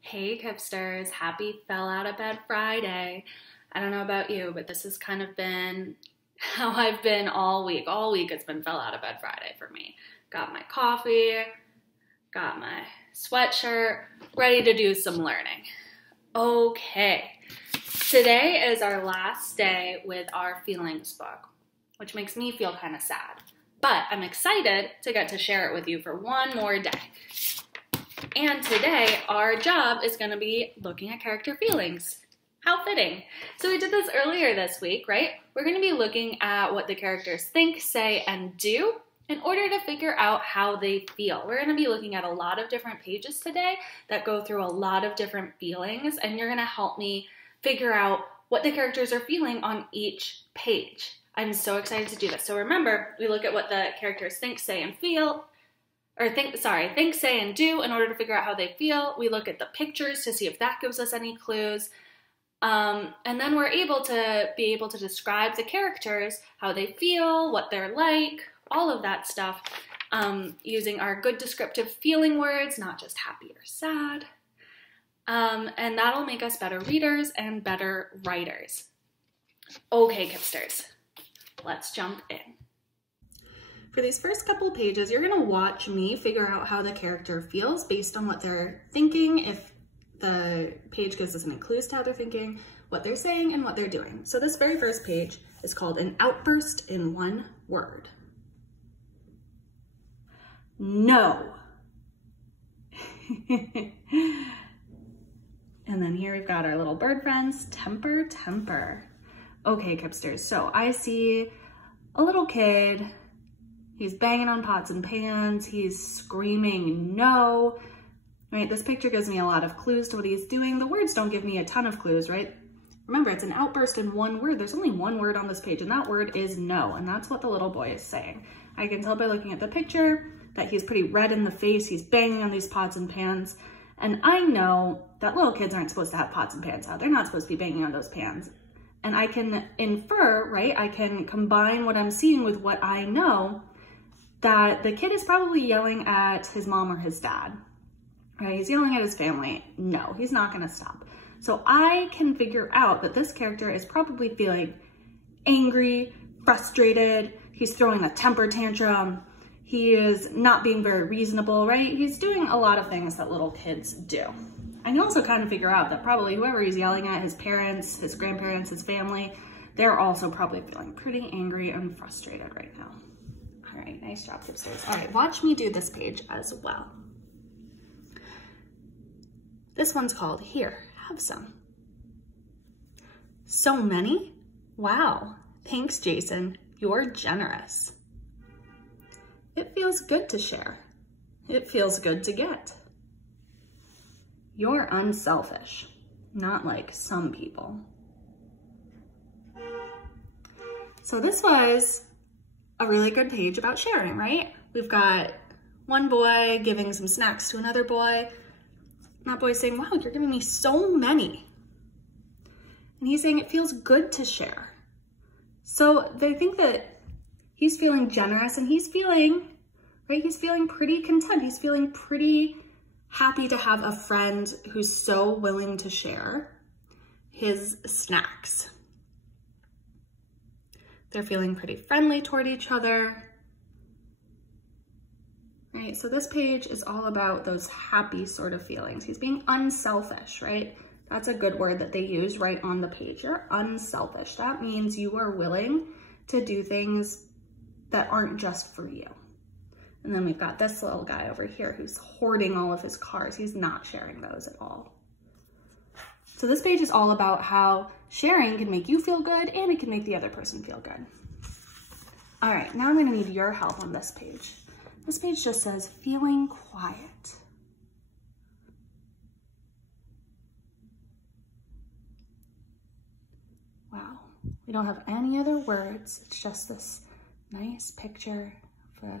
Hey Kipsters, happy fell out of bed Friday. I don't know about you, but this has kind of been how I've been all week. All week it's been fell out of bed Friday for me. Got my coffee, got my sweatshirt, ready to do some learning. Okay, today is our last day with our feelings book, which makes me feel kind of sad. But I'm excited to get to share it with you for one more day. And today, our job is going to be looking at character feelings. How fitting. So we did this earlier this week, right? We're going to be looking at what the characters think, say, and do in order to figure out how they feel. We're going to be looking at a lot of different pages today that go through a lot of different feelings, and you're going to help me figure out what the characters are feeling on each page. I'm so excited to do this. So remember, we look at what the characters think, say, and feel, or think, say, and do in order to figure out how they feel. We look at the pictures to see if that gives us any clues. And then we're able to describe the characters, how they feel, what they're like, all of that stuff, using our good descriptive feeling words, not just happy or sad. And that'll make us better readers and better writers. Okay, Kipsters, let's jump in. For these first couple pages, you're going to watch me figure out how the character feels based on what they're thinking, if the page gives us any clues to how they're thinking, what they're saying, and what they're doing. So this very first page is called An Outburst in One Word. No. And then here we've got our little bird friends, temper, temper. Okay, Kipsters, so I see a little kid. He's banging on pots and pans. He's screaming no, right? This picture gives me a lot of clues to what he's doing. The words don't give me a ton of clues, right? Remember, it's an outburst in one word. There's only one word on this page, and that word is no, and that's what the little boy is saying. I can tell by looking at the picture that he's pretty red in the face. He's banging on these pots and pans, and I know that little kids aren't supposed to have pots and pans out. They're not supposed to be banging on those pans. And I can infer, right? I can combine what I'm seeing with what I know, that the kid is probably yelling at his mom or his dad, right? He's yelling at his family. No, he's not gonna stop. So I can figure out that this character is probably feeling angry, frustrated. He's throwing a temper tantrum. He is not being very reasonable, right? He's doing a lot of things that little kids do. I can also kind of figure out that probably whoever he's yelling at, his parents, his grandparents, his family, they're also probably feeling pretty angry and frustrated right now. All right, nice job, Kipsters. All right, watch me do this page as well. This one's called Here, Have Some. So many? Wow, thanks, Jason. You're generous. It feels good to share. It feels good to get. You're unselfish, not like some people. So this was a really good page about sharing, right? We've got one boy giving some snacks to another boy. And that boy's saying, wow, you're giving me so many. And he's saying it feels good to share. So they think that he's feeling generous, and he's feeling, right? He's feeling pretty content. He's feeling pretty happy to have a friend who's so willing to share his snacks. They're feeling pretty friendly toward each other, right? So this page is all about those happy sort of feelings. He's being unselfish, right? That's a good word that they use right on the page. You're unselfish. That means you are willing to do things that aren't just for you. And then we've got this little guy over here who's hoarding all of his cars. He's not sharing those at all. So this page is all about how sharing can make you feel good and it can make the other person feel good. All right, now I'm gonna need your help on this page. This page just says, feeling quiet. Wow, we don't have any other words. It's just this nice picture of a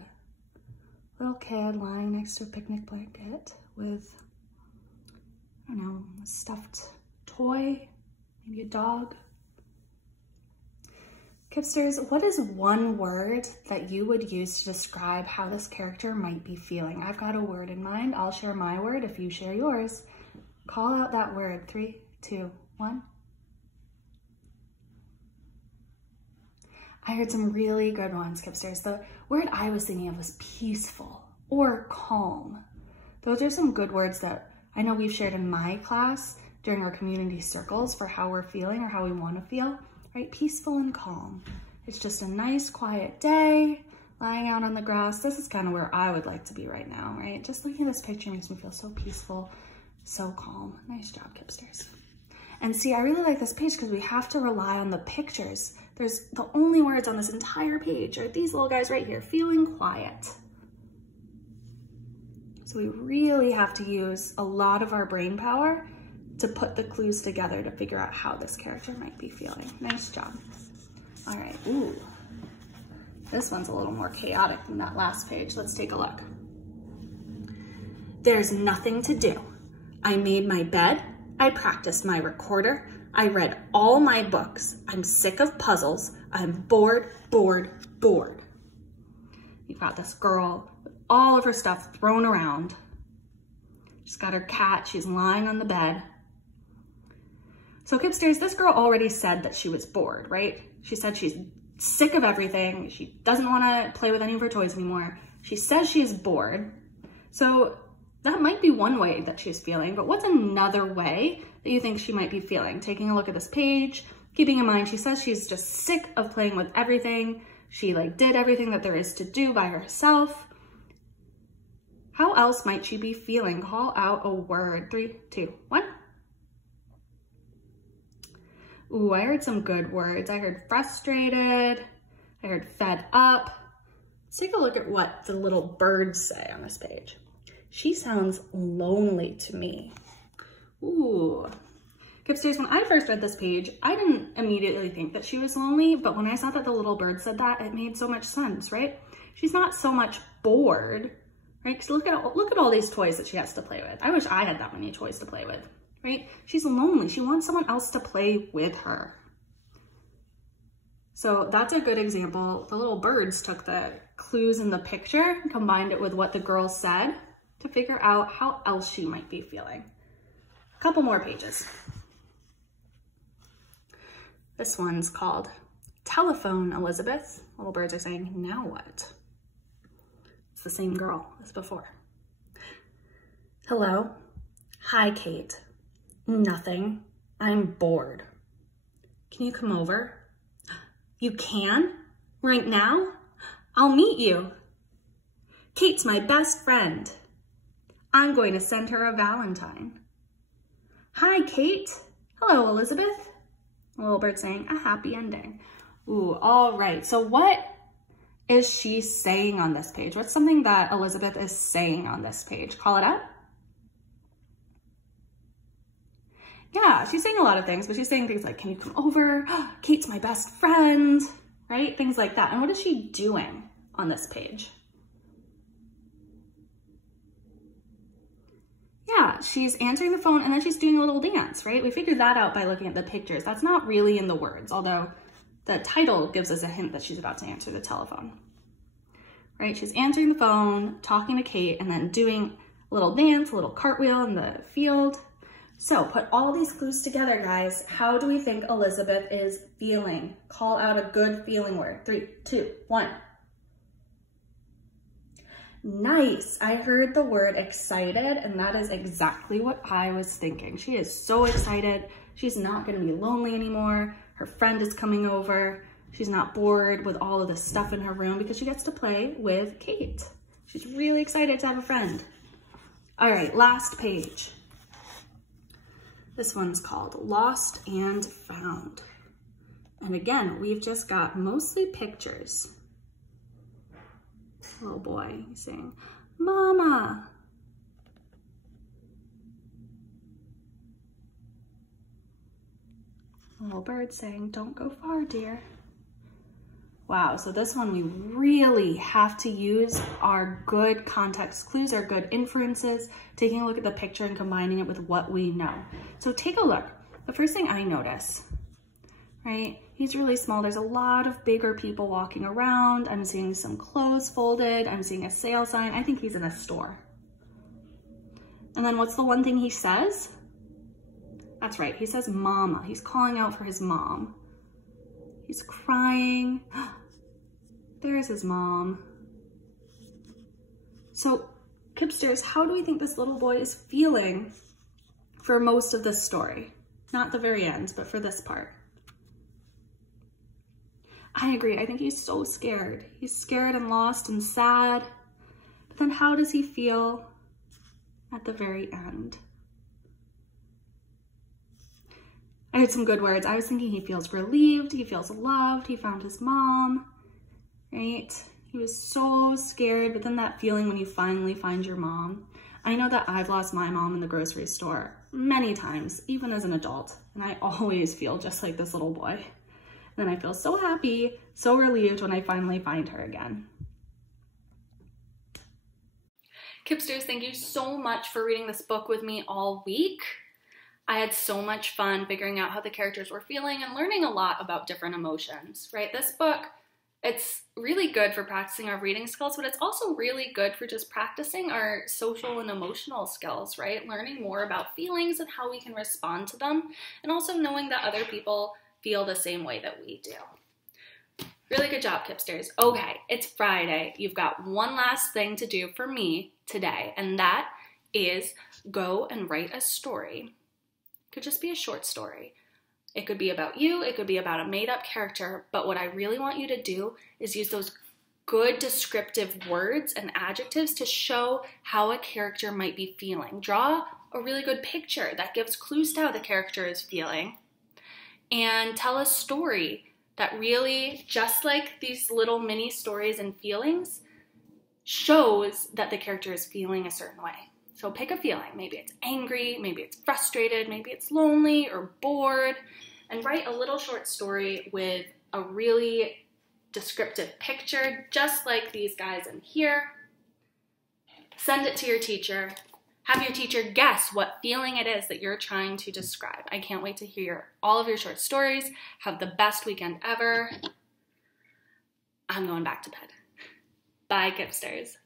little kid lying next to a picnic blanket with, I don't know, a stuffed toy, maybe a dog. Kipsters, what is one word that you would use to describe how this character might be feeling? I've got a word in mind. I'll share my word if you share yours. Call out that word. 3, 2, 1. I heard some really good ones, Kipsters. The word I was thinking of was peaceful or calm. Those are some good words that I know we've shared in my class during our community circles for how we're feeling or how we want to feel, right? Peaceful and calm. It's just a nice, quiet day, lying out on the grass. This is kind of where I would like to be right now, right? Just looking at this picture makes me feel so peaceful, so calm. Nice job, Kipsters. And see, I really like this page because we have to rely on the pictures. There's the only words on this entire page are these little guys right here, feeling quiet. So we really have to use a lot of our brain power to put the clues together to figure out how this character might be feeling. Nice job. All right, ooh. This one's a little more chaotic than that last page. Let's take a look. There's nothing to do. I made my bed. I practiced my recorder. I read all my books. I'm sick of puzzles. I'm bored, bored, bored. You've got this girl with all of her stuff thrown around. She's got her cat. She's lying on the bed. So Kipsters, this girl already said that she was bored, right? She said she's sick of everything. She doesn't want to play with any of her toys anymore. She says she's bored. So that might be one way that she's feeling, but what's another way that you think she might be feeling? Taking a look at this page, keeping in mind she says she's just sick of playing with everything. She did everything that there is to do by herself. How else might she be feeling? Call out a word. 3, 2, 1. Ooh, I heard some good words. I heard frustrated. I heard fed up. Let's take a look at what the little birds say on this page. She sounds lonely to me. Ooh. Kipsters, when I first read this page, I didn't immediately think that she was lonely, but when I saw that the little bird said that, it made so much sense, right? She's not so much bored, right? Because look at all these toys that she has to play with. I wish I had that many toys to play with, right? She's lonely. She wants someone else to play with her. So that's a good example. The little birds took the clues in the picture and combined it with what the girl said to figure out how else she might be feeling. A couple more pages. This one's called Telephone, Elizabeth. Little birds are saying, now what? It's the same girl as before. Hello. Hi, Kate. Nothing. I'm bored. Can you come over? You can? Right now? I'll meet you. Kate's my best friend. I'm going to send her a Valentine. Hi, Kate. Hello, Elizabeth. A little bird saying a happy ending. Ooh, all right. So what is she saying on this page? What's something that Elizabeth is saying on this page? Call it up. Yeah, she's saying a lot of things, but she's saying things like, can you come over? Kate's my best friend, right? Things like that. And what is she doing on this page? Yeah, she's answering the phone and then she's doing a little dance, right? We figured that out by looking at the pictures. That's not really in the words, although the title gives us a hint that she's about to answer the telephone, right? She's answering the phone, talking to Kate, and then doing a little dance, a little cartwheel in the field. So put all these clues together, guys. How do we think Elizabeth is feeling? Call out a good feeling word. 3, 2, 1. Nice. I heard the word excited, and that is exactly what I was thinking. She is so excited. She's not going to be lonely anymore. Her friend is coming over. She's not bored with all of this stuff in her room because she gets to play with Kate. She's really excited to have a friend. All right, last page. This one's called Lost and Found. And again, we've just got mostly pictures. Little boy saying, Mama. Little bird saying, don't go far, dear. Wow, so this one we really have to use our good context clues, our good inferences, taking a look at the picture and combining it with what we know. So take a look. The first thing I notice, right? He's really small. There's a lot of bigger people walking around. I'm seeing some clothes folded. I'm seeing a sale sign. I think he's in a store. And then what's the one thing he says? That's right, he says mama. He's calling out for his mom. He's crying. There's his mom. So, Kipsters, how do we think this little boy is feeling for most of this story? Not the very end, but for this part. I agree. I think he's so scared. He's scared and lost and sad. But then how does he feel at the very end? I had some good words. I was thinking he feels relieved. He feels loved. He found his mom, right? He was so scared, but then that feeling when you finally find your mom. I know that I've lost my mom in the grocery store many times, even as an adult, and I always feel just like this little boy. And then I feel so happy, so relieved when I finally find her again. Kipsters, thank you so much for reading this book with me all week. I had so much fun figuring out how the characters were feeling and learning a lot about different emotions, right? This book, it's really good for practicing our reading skills, but it's also really good for just practicing our social and emotional skills, right? Learning more about feelings and how we can respond to them, and also knowing that other people feel the same way that we do. Really good job, Kipsters. Okay, it's Friday. You've got one last thing to do for me today, and that is go and write a story. It could just be a short story. It could be about you, it could be about a made-up character, but what I really want you to do is use those good descriptive words and adjectives to show how a character might be feeling. Draw a really good picture that gives clues to how the character is feeling, and tell a story that really, just like these little mini stories and feelings, shows that the character is feeling a certain way. So pick a feeling. Maybe it's angry, maybe it's frustrated, maybe it's lonely or bored, and write a little short story with a really descriptive picture, just like these guys in here. Send it to your teacher. Have your teacher guess what feeling it is that you're trying to describe. I can't wait to hear all of your short stories. Have the best weekend ever. I'm going back to bed. Bye, Kipsters.